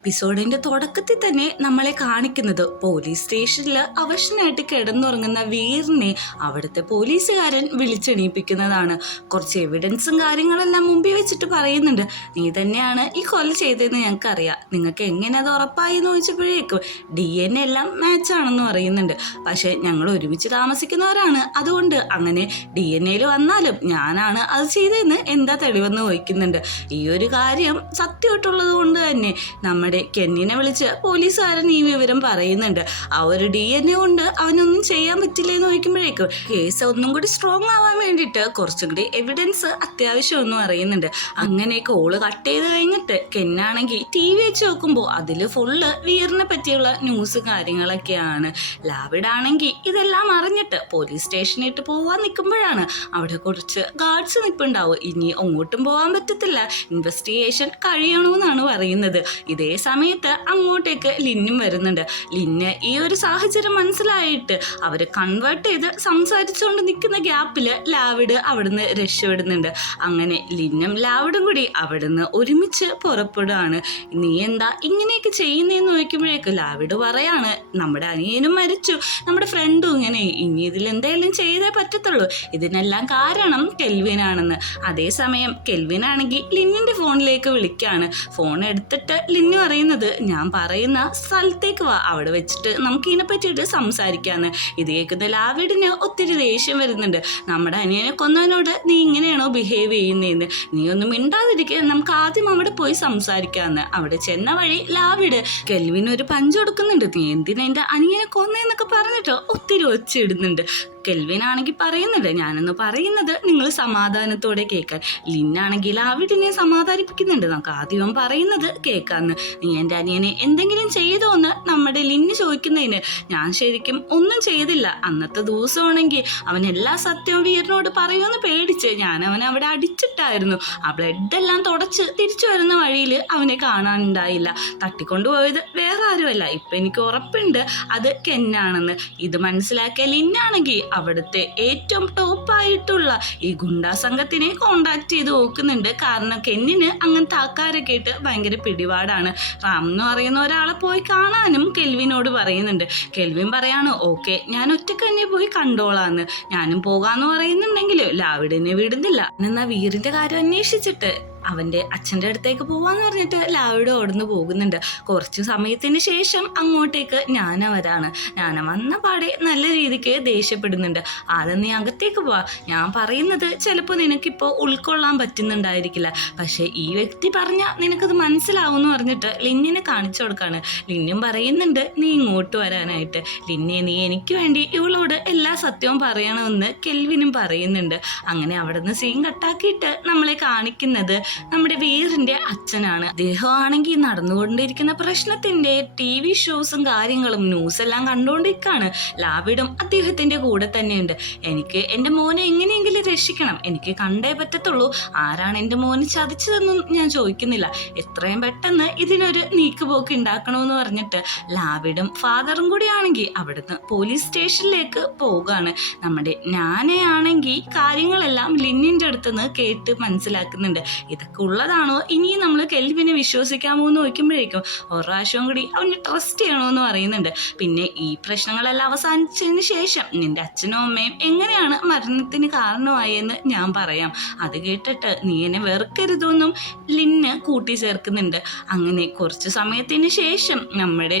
എപ്പിസോഡിന്റെ തുടക്കത്തിൽ തന്നെ നമ്മളെ കാണിക്കുന്നത് പോലീസ് സ്റ്റേഷനിൽ അവശനായിട്ട് കിടന്നുറങ്ങുന്ന വീറിനെ അവിടുത്തെ പോലീസുകാരൻ വിളിച്ചെണീപ്പിക്കുന്നതാണ്. കുറച്ച് എവിഡൻസും കാര്യങ്ങളെല്ലാം മുമ്പിൽ വെച്ചിട്ട് പറയുന്നുണ്ട്, നീ തന്നെയാണ് ഈ കൊല ചെയ്തതെന്ന് ഞങ്ങൾക്കറിയാം, നിങ്ങൾക്ക് എങ്ങനെ അത് ഉറപ്പായി എന്ന് ചോദിച്ചപ്പോഴേക്കും DNA എല്ലാം മാച്ചാണെന്ന് പറയുന്നുണ്ട്. പക്ഷെ ഞങ്ങൾ ഒരുമിച്ച് താമസിക്കുന്നവരാണ്, അതുകൊണ്ട് അങ്ങനെ DNA വന്നാലും ഞാനാണ് അത് ചെയ്തതെന്ന് എന്താ തെളിവെന്ന് ചോദിക്കുന്നുണ്ട്. ഈ ഒരു കാര്യം സത്യമായിട്ടുള്ളത് കൊണ്ട് തന്നെ നമ്മുടെ കെന്നിനെ വിളിച്ച് പോലീസുകാരൻ ഈ വിവരം പറയുന്നുണ്ട്. ആ ഒരു DNA കൊണ്ട് അവനൊന്നും ചെയ്യാൻ പറ്റില്ല എന്ന് ചോദിക്കുമ്പോഴേക്കും കേസ് ഒന്നും കൂടി സ്ട്രോങ് ആവാൻ വേണ്ടിയിട്ട് കുറച്ചും കൂടി എവിഡൻസ് അത്യാവശ്യമെന്ന് പറയുന്നുണ്ട്. അങ്ങനെ കോള് കട്ട് ചെയ്ത് കഴിഞ്ഞിട്ട് കെന്നാണെങ്കിൽ TV വെച്ച് നോക്കുമ്പോൾ അതിൽ ഫുള്ള് വീറിനെ പറ്റിയുള്ള ന്യൂസ് കാര്യങ്ങളൊക്കെയാണ്. ലാവിഡാണെങ്കിൽ ഇതെല്ലാം അറിഞ്ഞിട്ട് പോലീസ് സ്റ്റേഷനിട്ട് പോവാൻ നിൽക്കുമ്പോഴാണ് അവിടെ കുറച്ച് ഗാർഡ്സ് നിൽപ്പുണ്ടാവും. ഇനി അങ്ങോട്ടും പോകാൻ പറ്റത്തില്ല, ഇൻവെസ്റ്റിഗേഷൻ കഴിയണമെന്നാണ് പറയുന്നത്. ഇതേ സമയത്ത് അങ്ങോട്ടേക്ക് ലിന്നും വരുന്നുണ്ട്. ലിന്ന് ഈ ഒരു സാഹചര്യം മനസ്സിലായിട്ട് അവർ കൺവേർട്ട് ചെയ്ത് സംസാരിച്ചുകൊണ്ട് നിൽക്കുന്ന ഗ്യാപ്പിൽ ലാവിഡ് അവിടുന്ന് രക്ഷപ്പെടുന്നുണ്ട്. അങ്ങനെ ലിന്നും ലാവിഡും കൂടി അവിടുന്ന് ഒരുമിച്ച് പുറപ്പെടുകയാണ്. നീ എന്താ ഇങ്ങനെയൊക്കെ ചെയ്യുന്നതെന്ന് ചോദിക്കുമ്പോഴേക്കും ലാവിഡ് പറയാണ്, നമ്മുടെ അനിയനും മരിച്ചു, നമ്മുടെ ഫ്രണ്ടും ഇങ്ങനെ, ഇനി ഇതിലെന്തെങ്കിലും ചെയ്തേ പറ്റത്തുള്ളൂ, ഇതിനെല്ലാം കാരണം കെൽവിനാണെന്ന്. അതേസമയം കെൽവിനാണെങ്കിൽ ലിന്നിൻ്റെ ഫോണിലേക്ക് വിളിക്കുകയാണ്. ഫോൺ എടുത്തിട്ട് ലിന്നു പറയുന്നത്, ഞാൻ പറയുന്ന സ്ഥലത്തേക്ക് വാ, അവിടെ വെച്ചിട്ട് നമുക്ക് ഇതിനെ പറ്റിയിട്ട് സംസാരിക്കാന്ന്. ഇത് കേൾക്കുന്ന ലാവിഡിന് ഒത്തിരി ദേഷ്യം വരുന്നുണ്ട്. നമ്മുടെ അനിയനെ കൊന്നവനോട് നീ ഇങ്ങനെയാണോ ബിഹേവ് ചെയ്യുന്നതെന്ന്, നീ ഒന്നും മിണ്ടാതിരിക്കുക, നമുക്ക് ആദ്യം അവിടെ പോയി സംസാരിക്കാന്ന്. അവിടെ ചെന്ന വഴി ലാവിഡ് കെൽവിന് ഒരു പഞ്ച് കൊടുക്കുന്നുണ്ട്. നീ എന്തിനാ എൻ്റെ അനിയനെ കൊന്നേന്നൊക്കെ പറഞ്ഞിട്ട് ഒത്തിരി ഒച്ചിടുന്നുണ്ട്. കെൽവിനാണെങ്കിൽ പറയുന്നുണ്ട്, ഞാനൊന്ന് പറയുന്നത് നിങ്ങൾ സമാധാനത്തോടെ കേൾക്കാൻ. ലിന്നാണെങ്കിൽ ലാവിഡിനെ സമാധാനിപ്പിക്കുന്നുണ്ട്, നമുക്ക് ആദ്യം പറയുന്നത് കേൾക്കാന്ന്. നീ എൻ്റെ അനിയനെ എന്തെങ്കിലും ചെയ്തോന്ന് നമ്മുടെ ലിന്ന് ചോദിക്കുന്നതിന് ഞാൻ ശരിക്കും ഒന്നും ചെയ്തില്ല. അന്നത്തെ ദിവസമാണെങ്കിൽ അവൻ എല്ലാ സത്യവും വീറിനോട് പറയുമെന്ന് പേടിച്ച് ഞാൻ അവനെ അവിടെ അടിച്ചിട്ടായിരുന്നു. ആ ബ്ലഡെല്ലാം തുടച്ച് തിരിച്ചു വരുന്ന വഴിയിൽ അവനെ കാണാനുണ്ടായില്ല. തട്ടിക്കൊണ്ടുപോയത് വേറെ ആരുമല്ല, ഇപ്പം എനിക്ക് ഉറപ്പുണ്ട് അത് കെന്നാണെന്ന്. ഇത് മനസ്സിലാക്കിയ ലിന്നാണെങ്കിൽ അവിടുത്തെ ഏറ്റവും ടോപ്പായിട്ടുള്ള ഈ ഗുണ്ടാ സംഘത്തിനെ കോണ്ടാക്ട് ചെയ്ത് നോക്കുന്നുണ്ട്. കാരണം കെന്നിന് അങ്ങനത്തെ ആൾക്കാരൊക്കെ ആയിട്ട് ഭയങ്കര പിടിപാടാണ്. റാം എന്ന് പറയുന്ന ഒരാളെ പോയി കാണാനും കെൽവിനോട് പറയുന്നുണ്ട്. കെൽവിൻ പറയാണ്, ഓക്കെ ഞാൻ ഒറ്റയ്ക്ക് തന്നെ പോയി കണ്ടോളാന്ന്. ഞാനും പോകാന്ന് പറയുന്നുണ്ടെങ്കിൽ ലാവിഡിനെ വിടുന്നില്ല. എന്നാ വീറിന്റെ കാര്യം അന്വേഷിച്ചിട്ട് അവൻ്റെ അച്ഛൻ്റെ അടുത്തേക്ക് പോവാന്ന് പറഞ്ഞിട്ട് ലാവിഡ് ഓടുന്നു പോകുന്നുണ്ട്. കുറച്ച് സമയത്തിന് ശേഷം അങ്ങോട്ടേക്ക് ഞാന വരാണ്. ഞാന വന്ന പാടെ നല്ല രീതിക്ക് ദേഷ്യപ്പെടുന്നുണ്ട്. ആദ്യം നീ അകത്തേക്ക് പോവാ, ഞാൻ പറയുന്നത് ചിലപ്പോൾ നിനക്കിപ്പോൾ ഉൾക്കൊള്ളാൻ പറ്റുന്നുണ്ടായിരിക്കില്ല, പക്ഷേ ഈ വ്യക്തി പറഞ്ഞാൽ നിനക്കത് മനസ്സിലാവുമെന്ന് പറഞ്ഞിട്ട് ലിന്നിനെ കാണിച്ചു കൊടുക്കാണ്. ലിന്നും പറയുന്നുണ്ട് നീ ഇങ്ങോട്ട് വരാനായിട്ട്. ലിന്നെ, നീ എനിക്ക് വേണ്ടി ഇവളോട് എല്ലാ സത്യവും പറയണമെന്ന് കെൽവിനും പറയുന്നുണ്ട്. അങ്ങനെ അവിടെ നിന്ന് സീൻ കട്ടാക്കിയിട്ട് നമ്മളെ കാണിക്കുന്നത് നമ്മുടെ വീറിന്റെ അച്ഛനാണ്. അദ്ദേഹമാണെങ്കിൽ നടന്നുകൊണ്ടിരിക്കുന്ന പ്രശ്നത്തിന്റെ TV ഷോസും കാര്യങ്ങളും ന്യൂസ് എല്ലാം കണ്ടുകൊണ്ടിരിക്കുകയാണ്. ലാവിഡും അദ്ദേഹത്തിന്റെ കൂടെ തന്നെയുണ്ട്. എനിക്ക് എൻ്റെ മോനെ എങ്ങനെയെങ്കിലും രക്ഷിക്കണം, എനിക്ക് കണ്ടേ പറ്റത്തുള്ളൂ, ആരാണ് എൻ്റെ മോനെ ചതിച്ചതെന്നും ഞാൻ ചോദിക്കുന്നില്ല, എത്രയും പെട്ടെന്ന് ഇതിനൊരു നീക്കുപോക്ക് ഉണ്ടാക്കണമെന്ന് പറഞ്ഞിട്ട് ലാവിഡും ഫാദറും കൂടിയാണെങ്കിൽ അവിടുന്ന് പോലീസ് സ്റ്റേഷനിലേക്ക് പോവുകയാണ്. നമ്മുടെ ഞാനെയാണെങ്കിൽ കാര്യങ്ങളെല്ലാം ലിന്നിൻ്റെ അടുത്തുനിന്ന് കേട്ട് മനസ്സിലാക്കുന്നുണ്ട്. ഇതൊക്കെ ഉള്ളതാണോ, ഇനിയും നമ്മൾ കെൽവിനെ വിശ്വസിക്കാമോ എന്ന് ചോദിക്കുമ്പോഴേക്കും ഒരു പ്രാവശ്യം കൂടി അവന് ട്രസ്റ്റ് ചെയ്യണമെന്ന് പറയുന്നുണ്ട്. പിന്നെ ഈ പ്രശ്നങ്ങളെല്ലാം അവസാനിച്ചതിന് ശേഷം നിന്റെ അച്ഛനും അമ്മയും എങ്ങനെയാണ് മരണത്തിന് കാരണമായെന്ന് ഞാൻ പറയാം, അത് കേട്ടിട്ട് നീ എന്നെ വെറുക്കരുതെന്നും ലിന്ന് കൂട്ടിച്ചേർക്കുന്നുണ്ട്. അങ്ങനെ കുറച്ച് സമയത്തിന് ശേഷം നമ്മുടെ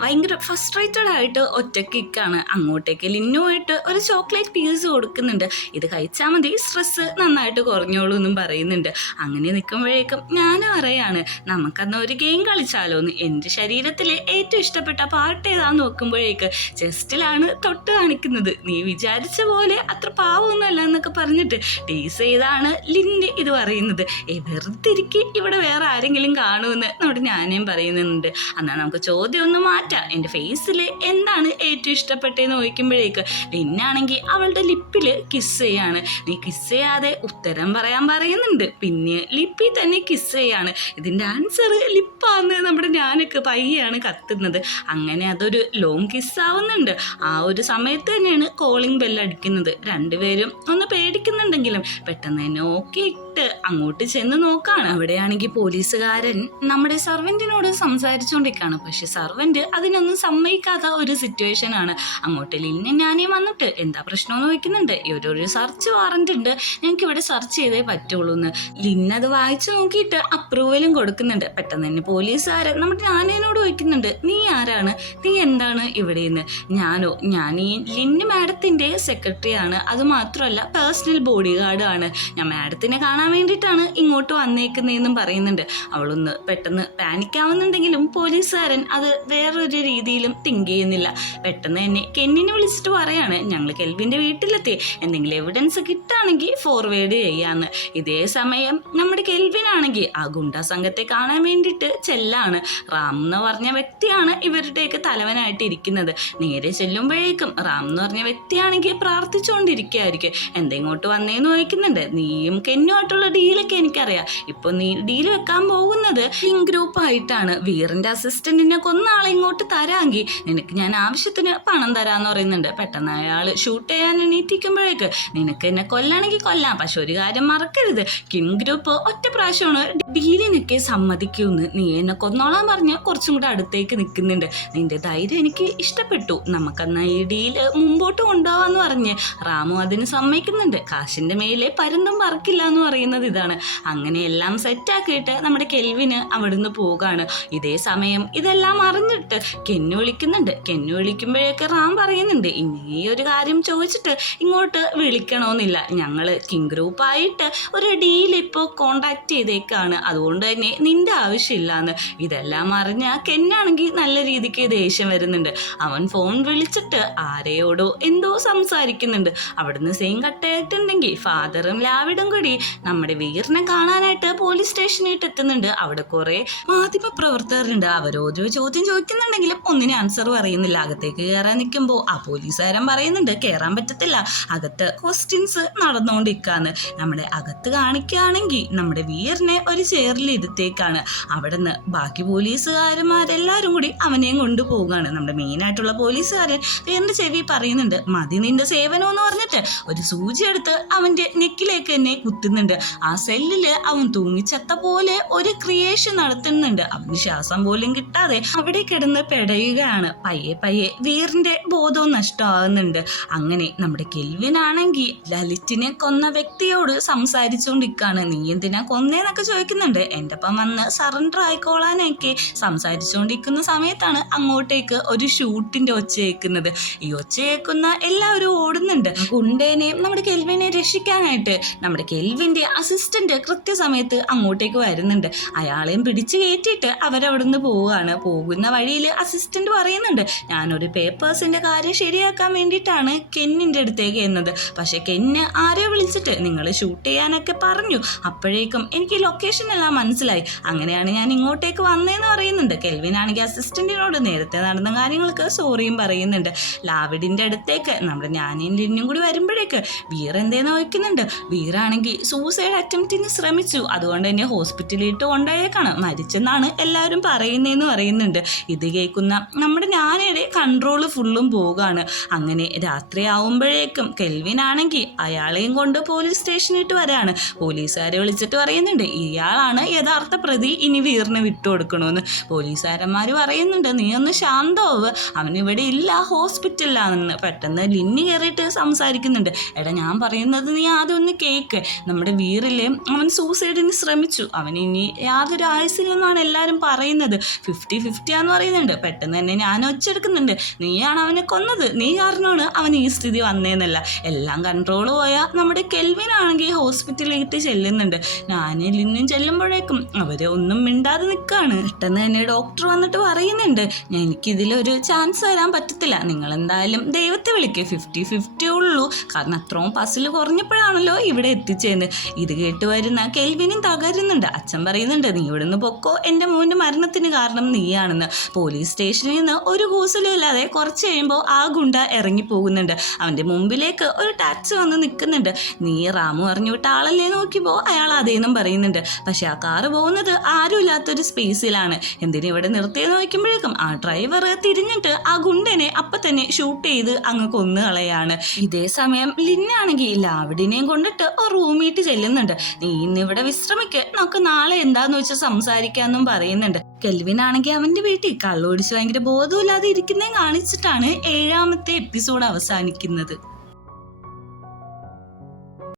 ഭയങ്കര ഫ്രസ്ട്രേറ്റഡ് ആയിട്ട് ഒറ്റയ്ക്കാണ്. അങ്ങോട്ടേക്ക് ലിന്നുമായിട്ട് ഒരു ചോക്ലേറ്റ് പീസ് കൊടുക്കുന്നുണ്ട്. ഇത് കഴിച്ചാൽ മതി, സ്ട്രെസ് നന്നായിട്ട് കുറഞ്ഞോളൂ എന്നും പറയുന്നുണ്ട്. അങ്ങനെ നിൽക്കുമ്പോഴേക്കും ഞാൻ പറയാണ്, നമുക്കന്ന് ഒരു ഗെയിം കളിച്ചാലോന്ന്. എൻ്റെ ശരീരത്തിലെ ഏറ്റവും ഇഷ്ടപ്പെട്ട പാർട്ട് ഏതാന്ന് നോക്കുമ്പോഴേക്ക് ചെസ്റ്റിലാണ് തൊട്ട് കാണിക്കുന്നത്. നീ വിചാരിച്ച പോലെ അത്ര പാവമൊന്നുമല്ല എന്നൊക്കെ പറഞ്ഞിട്ട് ടീസ് ചെയ്താണ് ലിന്ന് ഇത് പറയുന്നത്. വെറുതെ ഇരിക്കും, ഇവിടെ വേറെ ആരെങ്കിലും കാണുമെന്ന് നമ്മുടെ ഞാനേം പറയുന്നുണ്ട്. എന്നാൽ നമുക്ക് ചോദ്യം ഒന്ന് മാറ്റാം, എൻ്റെ ഫേസിൽ എന്താണ് ഏറ്റവും ഇഷ്ടപ്പെട്ടതെന്ന് ചോദിക്കുമ്പോഴേക്ക് ലിന്നാണെങ്കിൽ അവളുടെ ലിപ്പിൽ കിസ് ചെയ്യാണ്. നീ കിസ് ചെയ്യാതെ ഉത്തരം പറയാൻ പറയുന്നുണ്ട്. പിന്നെ ലിപ്പി തന്നെ കിസ് ചെയ്യാണ്. ഇതിൻ്റെ ആൻസർ ലിപ്പാന്ന് നമ്മുടെ ഞാനൊക്കെ പയ്യാണ് കത്തുന്നത്. അങ്ങനെ അതൊരു ലോങ് കിസ് ആവുന്നുണ്ട്. ആ ഒരു സമയത്ത് തന്നെയാണ് കോളിംഗ് ബെല്ല് അടിക്കുന്നത്. രണ്ടുപേരും ഒന്ന് പേടിക്കുന്നുണ്ടെങ്കിലും പെട്ടെന്ന് തന്നെ ഓക്കെ പറഞ്ഞിട്ട് അങ്ങോട്ട് ചെന്ന് നോക്കാണ്. അവിടെയാണെങ്കിൽ പോലീസുകാരൻ നമ്മുടെ സർവന്റിനോട് സംസാരിച്ചുകൊണ്ടിരിക്കുകയാണ്. പക്ഷെ സർവന്റ് അതിനൊന്നും സമ്മതിക്കാത്ത ഒരു സിറ്റുവേഷൻ ആണ്. അങ്ങോട്ട് ലിന്നും ഞാനേം വന്നിട്ട് എന്താ പ്രശ്നമെന്ന് ചോദിക്കുന്നുണ്ട്. ഇവരൊരു സെർച്ച് വാറന്റ് ഉണ്ട്, ഞങ്ങൾക്ക് ഇവിടെ സെർച്ച് ചെയ്തേ പറ്റുള്ളൂ എന്ന്. ലിന്നത് വായിച്ചു നോക്കിയിട്ട് അപ്രൂവലും കൊടുക്കുന്നുണ്ട്. പെട്ടെന്ന് തന്നെ പോലീസുകാരൻ നമ്മുടെ ഞാനേനോട് ചോദിക്കുന്നുണ്ട്, നീ ആരാണ്, നീ എന്താണ് ഇവിടെ നിന്ന്? ഞാൻ ഈ ലിന്ന് മാഡത്തിന്റെ സെക്രട്ടറി ആണ്, അത് മാത്രമല്ല പേഴ്സണൽ ബോഡി ഗാർഡ് ആണ്. ഞാൻ മാഡത്തിനെ കാണാൻ വേണ്ടിയിട്ടാണ് ഇങ്ങോട്ട് വന്നേക്കുന്നതെന്നും പറയുന്നുണ്ട്. അവളൊന്ന് പെട്ടെന്ന് പാനിക് ആവുന്നുണ്ടെങ്കിലും പോലീസുകാരൻ അത് വേറൊരു രീതിയിലും തിങ്ക് ചെയ്യുന്നില്ല. പെട്ടെന്ന് തന്നെ കെന്നിനെ വിളിച്ചിട്ട് പറയാണ്, ഞങ്ങൾ കെൽവിന്റെ വീട്ടിലെത്തി, എന്തെങ്കിലും എവിഡൻസ് കിട്ടുകയാണെങ്കിൽ ഫോർവേഡ് ചെയ്യാന്ന്. ഇതേ സമയം നമ്മുടെ കെൽവിനാണെങ്കിൽ ആ ഗുണ്ടാ സംഘത്തെ കാണാൻ വേണ്ടിയിട്ട് ചെല്ലാണ്. റാം എന്ന് പറഞ്ഞ വ്യക്തിയാണ് ഇവരുടെയൊക്കെ തലവനായിട്ട് ഇരിക്കുന്നത്. നേരെ ചെല്ലുമ്പോഴേക്കും റാം എന്ന് പറഞ്ഞ വ്യക്തിയാണെങ്കിൽ പ്രാർത്ഥിച്ചുകൊണ്ടിരിക്കുകയായിരിക്കും. എന്തെങ്ങോട്ട് വന്നേന്ന് ചോദിക്കുന്നുണ്ട്. നീയും കെന്നുമായിട്ടുള്ള ഡീലൊക്കെ എനിക്കറിയാം, ഇപ്പൊ നീ ഡീൽ വെക്കാൻ പോകുന്നത് കിങ് ഗ്രൂപ്പ് ആയിട്ടാണ്. വീറിന്റെ അസിസ്റ്റന്റിനെ കൊന്ന ആളെ ഇങ്ങോട്ട് തരാമെങ്കിൽ നിനക്ക് ഞാൻ ആവശ്യത്തിന് പണം തരാന്ന് പറയുന്നുണ്ട്. പെട്ടെന്ന് അയാൾ ഷൂട്ട് ചെയ്യാൻ എണീറ്റിക്കുമ്പോഴേക്ക് നിനക്ക് എന്നെ കൊല്ലണമെങ്കിൽ കൊല്ലാം, പക്ഷെ ഒരു കാര്യം മറക്കരുത്, കിങ് ഗ്രൂപ്പ് ഒറ്റ പ്രാവശ്യമാണ് ഡീലിനൊക്കെ സമ്മതിക്കൂന്ന്. നീ എന്നെ കൊന്നോളാൻ പറഞ്ഞ് കുറച്ചും കൂടെ അടുത്തേക്ക് നിൽക്കുന്നുണ്ട്. നിന്റെ ധൈര്യം എനിക്ക് ഇഷ്ടപ്പെട്ടു, നമുക്കെന്നാ ഈ ഡീല് മുമ്പോട്ട് കൊണ്ടുപോകാന്ന് പറഞ്ഞ് റാമു അതിന് സമ്മതിക്കുന്നുണ്ട്. കാശിന്റെ മേലെ പരുന്തും പറക്കില്ല എന്ന് പറയുന്നത് ഇതാണ്. അങ്ങനെ എല്ലാം സെറ്റാക്കിയിട്ട് നമ്മുടെ കെൽവിന് അവിടുന്ന് പോകാണ്. ഇതേ സമയം ഇതെല്ലാം അറിഞ്ഞിട്ട് കെന്നു വിളിക്കുന്നുണ്ട്. കെന്നു വിളിക്കുമ്പോഴേക്ക് റാം പറയുന്നുണ്ട്, ഇനി ഈ ഒരു കാര്യം ചോദിച്ചിട്ട് ഇങ്ങോട്ട് വിളിക്കണമെന്നില്ല, ഞങ്ങള് കിങ് ഗ്രൂപ്പായിട്ട് ഒരു ഡീൽ ഇപ്പോൾ കോണ്ടാക്ട് ചെയ്തേക്കാണ്, അതുകൊണ്ട് തന്നെ നിന്റെ ആവശ്യമില്ലാന്ന്. ഇതെല്ലാം അറിഞ്ഞ കെന്നാണെങ്കിൽ നല്ല രീതിക്ക് ദേഷ്യം വരുന്നുണ്ട്. അവൻ ഫോൺ വിളിച്ചിട്ട് ആരെയോടോ എന്തോ സംസാരിക്കുന്നുണ്ട്. അവിടുന്ന് സെയിം കട്ടായിട്ടുണ്ടെങ്കിൽ ഫാദറും ലാവിഡും കൂടി നമ്മുടെ വീറിനെ കാണാനായിട്ട് പോലീസ് സ്റ്റേഷനായിട്ട് എത്തുന്നുണ്ട്. അവിടെ കുറെ മാധ്യമ പ്രവർത്തകരുണ്ട്. അവരോരോ ചോദ്യം ചോദിക്കുന്നുണ്ടെങ്കിലും ഒന്നിനും ആൻസർ പറയുന്നില്ല. അകത്തേക്ക് കയറാൻ നിൽക്കുമ്പോൾ ആ പോലീസുകാരൻ പറയുന്നുണ്ട് കയറാൻ പറ്റത്തില്ല, അകത്ത് ക്വസ്റ്റ്യൻസ് നടന്നുകൊണ്ടിരിക്കാന്ന്. നമ്മുടെ അകത്ത് കാണിക്കുകയാണെങ്കിൽ നമ്മുടെ വീറിനെ ഒരു ചെയറിൽ ഇരുത്തേക്കാണ്. അവിടെ നിന്ന് ബാക്കി പോലീസുകാരന്മാരെല്ലാരും കൂടി അവനെയും കൊണ്ടുപോവുകയാണ്. നമ്മുടെ മെയിനായിട്ടുള്ള പോലീസുകാരൻ വീറിന്റെ ചെവി പറയുന്നുണ്ട്, മതി നിന്റെ സേവനം എന്ന് പറഞ്ഞിട്ട് ഒരു സൂചി എടുത്ത് അവന്റെ നെക്കിലേക്ക് തന്നെ കുത്തുന്നുണ്ട്. ആ സെല്ലില് അവൻ തൂങ്ങിച്ചത്ത പോലെ ഒരു ക്രിയേഷൻ നടത്തുന്നുണ്ട്. അവന് ശ്വാസം പോലും കിട്ടാതെ അവിടെ കിടന്ന് പെടയുകയാണ്. പയ്യെ പയ്യെ വീറിന്റെ ബോധവും നഷ്ടമാകുന്നുണ്ട്. അങ്ങനെ നമ്മുടെ കെൽവിനാണെങ്കിൽ ലലിറ്റിനെ കൊന്ന വ്യക്തിയോട് സംസാരിച്ചുകൊണ്ടിരിക്കുകയാണ്. നീ എന്തിനാ കൊന്നേന്നൊക്കെ ചോദിക്കുന്നുണ്ട്. എൻ്റെ ഒപ്പം വന്ന് സറണ്ടർ ആയിക്കോളാനൊക്കെ സംസാരിച്ചുകൊണ്ടിരിക്കുന്ന സമയത്താണ് അങ്ങോട്ടേക്ക് ഒരു ഷൂട്ടിന്റെ ഒച്ച കേൾക്കുന്നത്. ഈ ഒച്ച കേൾക്കുന്ന എല്ലാവരും ഓടുന്നുണ്ട്. ഗുണ്ടേനെയും നമ്മുടെ കെൽവിനെ രക്ഷിക്കാനായിട്ട് നമ്മുടെ കെൽവിന്റെ അസിസ്റ്റന്റ് കൃത്യസമയത്ത് അങ്ങോട്ടേക്ക് വരുന്നുണ്ട്. അയാളെയും പിടിച്ചു കയറ്റിയിട്ട് അവരവിടുന്ന് പോവുകയാണ്. പോകുന്ന വഴിയിൽ അസിസ്റ്റന്റ് പറയുന്നുണ്ട്, ഞാനൊരു പേപ്പേഴ്സിന്റെ കാര്യം ശരിയാക്കാൻ വേണ്ടിയിട്ടാണ് കെന്നിന്റെ അടുത്തേക്ക് എന്നത്. പക്ഷെ കെന്ന് ആരെയോ വിളിച്ചിട്ട് നിങ്ങൾ ഷൂട്ട് ചെയ്യാനൊക്കെ പറഞ്ഞു. അപ്പോഴേക്കും എനിക്ക് ലൊക്കേഷൻ എല്ലാം മനസ്സിലായി, അങ്ങനെയാണ് ഞാൻ ഇങ്ങോട്ടേക്ക് വന്നതെന്ന് പറയുന്നുണ്ട്. കെൽവിനാണെങ്കിൽ അസിസ്റ്റന്റിനോട് നേരത്തെ നടന്ന കാര്യങ്ങൾക്ക് സോറിയും പറയുന്നുണ്ട്. ലാവിഡിന്റെ അടുത്തേക്ക് നമ്മുടെ ഞാനും ലിന്നും കൂടി വരുമ്പോഴേക്ക് വീർ എന്തേന്ന് ചോദിക്കുന്നുണ്ട്. വീറാണെങ്കിൽ സൂസൈഡ് അറ്റംപ്റ്റിന് ശ്രമിച്ചു, അതുകൊണ്ട് തന്നെ ഹോസ്പിറ്റലിട്ട് കൊണ്ടുപോയേക്കാണ്, മരിച്ചെന്നാണ് എല്ലാവരും പറയുന്നതെന്ന് പറയുന്നുണ്ട്. ഇത് കേൾക്കുന്ന നമ്മുടെ ഞാനയുടെ കൺട്രോള് ഫുള്ളും പോവുകയാണ്. അങ്ങനെ രാത്രി ആവുമ്പോഴേക്കും കെൽവിനാണെങ്കിൽ അയാളെയും കൊണ്ട് പോലീസ് സ്റ്റേഷനിട്ട് വരാണ്. പോലീസുകാരെ വിളിച്ചിട്ട് പറയുന്നുണ്ട്, ഇയാളാണ് യഥാർത്ഥ പ്രതി, ഇനി വീറിന് വിട്ടുകൊടുക്കണമെന്ന്. പോലീസുകാരന്മാർ പറയുന്നുണ്ട്, നീ ഒന്ന് ശാന്തമാവ്, അവനിവിടെ ഇല്ല, ഹോസ്പിറ്റലിലാണെന്ന്. പെട്ടെന്ന് ലിന്നി കയറിയിട്ട് സംസാരിക്കുന്നുണ്ട്. എടാ ഞാൻ പറയുന്നത് നീ ആദ്യം ഒന്ന് കേക്ക്, നമ്മുടെ വീറില് അവൻ സൂസൈഡിന് ശ്രമിച്ചു, അവൻ ഇനി യാതൊരു ആയുസില്ലെന്നാണ് എല്ലാവരും പറയുന്നത്, 50-50 ആന്ന് പറയുന്നുണ്ട്. പെട്ടെന്ന് തന്നെ ഞാൻ ഒച്ചെടുക്കുന്നുണ്ട്, നീയാണ് അവനെ കൊന്നത്, നീ കാരണമാണ് അവൻ ഈ സ്ഥിതി വന്നേന്നല്ല. എല്ലാം കൺട്രോൾ പോയാൽ നമ്മുടെ കെൽവിനാണെങ്കിൽ ഹോസ്പിറ്റലിലേക്ക് ചെല്ലുന്നുണ്ട്. ഞാനും ലിന്നും ചെല്ലുമ്പോഴേക്കും അവര് ഒന്നും മിണ്ടാതെ നിൽക്കുകയാണ്. പെട്ടെന്ന് തന്നെ ഡോക്ടർ വന്നിട്ട് പറയുന്നുണ്ട്, എനിക്കിതിലൊരു ചാൻസ് തരാൻ പറ്റത്തില്ല, നിങ്ങൾ എന്തായാലും ദൈവത്തെ വിളിക്കുക, 50-50 ഉള്ളൂ, കാരണം അത്രയും പസില് കുറഞ്ഞപ്പോഴാണല്ലോ ഇവിടെ എത്തിച്ചേന്ന്. ഇത് കേട്ട് വരുന്ന കെൽവിനും തകരുന്നുണ്ട്. അച്ഛൻ പറയുന്നുണ്ട്, നീ ഇവിടുന്ന് പൊക്കോ, എൻ്റെ മോൻ്റെ മരണത്തിന് കാരണം നീയാണെന്ന്. പോലീസ് സ്റ്റേഷനിൽ നിന്ന് ഒരു കൂസലും ഇല്ലാതെ കുറച്ച് കഴിയുമ്പോൾ ആ ഗുണ്ട ഇറങ്ങിപ്പോകുന്നുണ്ട്. അവൻ്റെ മുമ്പിലേക്ക് ഒരു ടാക്സി വന്ന് നിൽക്കുന്നുണ്ട്. നീ റാമു പറഞ്ഞു വിട്ട ആളല്ലേ നോക്കിയപ്പോൾ അയാൾ അതേന്നും പറയുന്നുണ്ട്. പക്ഷെ ആ കാറ് പോകുന്നത് ആരും ഇല്ലാത്തൊരു സ്പേസിലാണ്. എന്തിനും ഇവിടെ നിർത്തിയെന്ന് നോക്കുമ്പോഴേക്കും ആ ഡ്രൈവർ തിരിഞ്ഞിട്ട് ആ ഗുണ്ടനെ അപ്പം തന്നെ ഷൂട്ട് ചെയ്ത് അങ്ങ് കൊന്നു കളയാണ്. ഇതേ സമയം ലിന്നാണെങ്കിൽ ലാവിഡിനെയും കൊണ്ടിട്ട് റൂമിട്ട് ചെല്ലുന്നു. ചെല്ലുന്നുണ്ട്. നീ ഇന്നിവിടെ വിശ്രമിക്ക്, നമുക്ക് നാളെ എന്താന്ന് വെച്ചാൽ സംസാരിക്കാന്നും പറയുന്നുണ്ട്. കെൽവിൻ ആണെങ്കിൽ അവന്റെ വീട്ടിൽ കള്ളോടിച്ച് ഭയങ്കര ബോധമില്ലാതെ ഇരിക്കുന്നേ കാണിച്ചിട്ടാണ് 7ാമത്തെ എപ്പിസോഡ് അവസാനിക്കുന്നത്.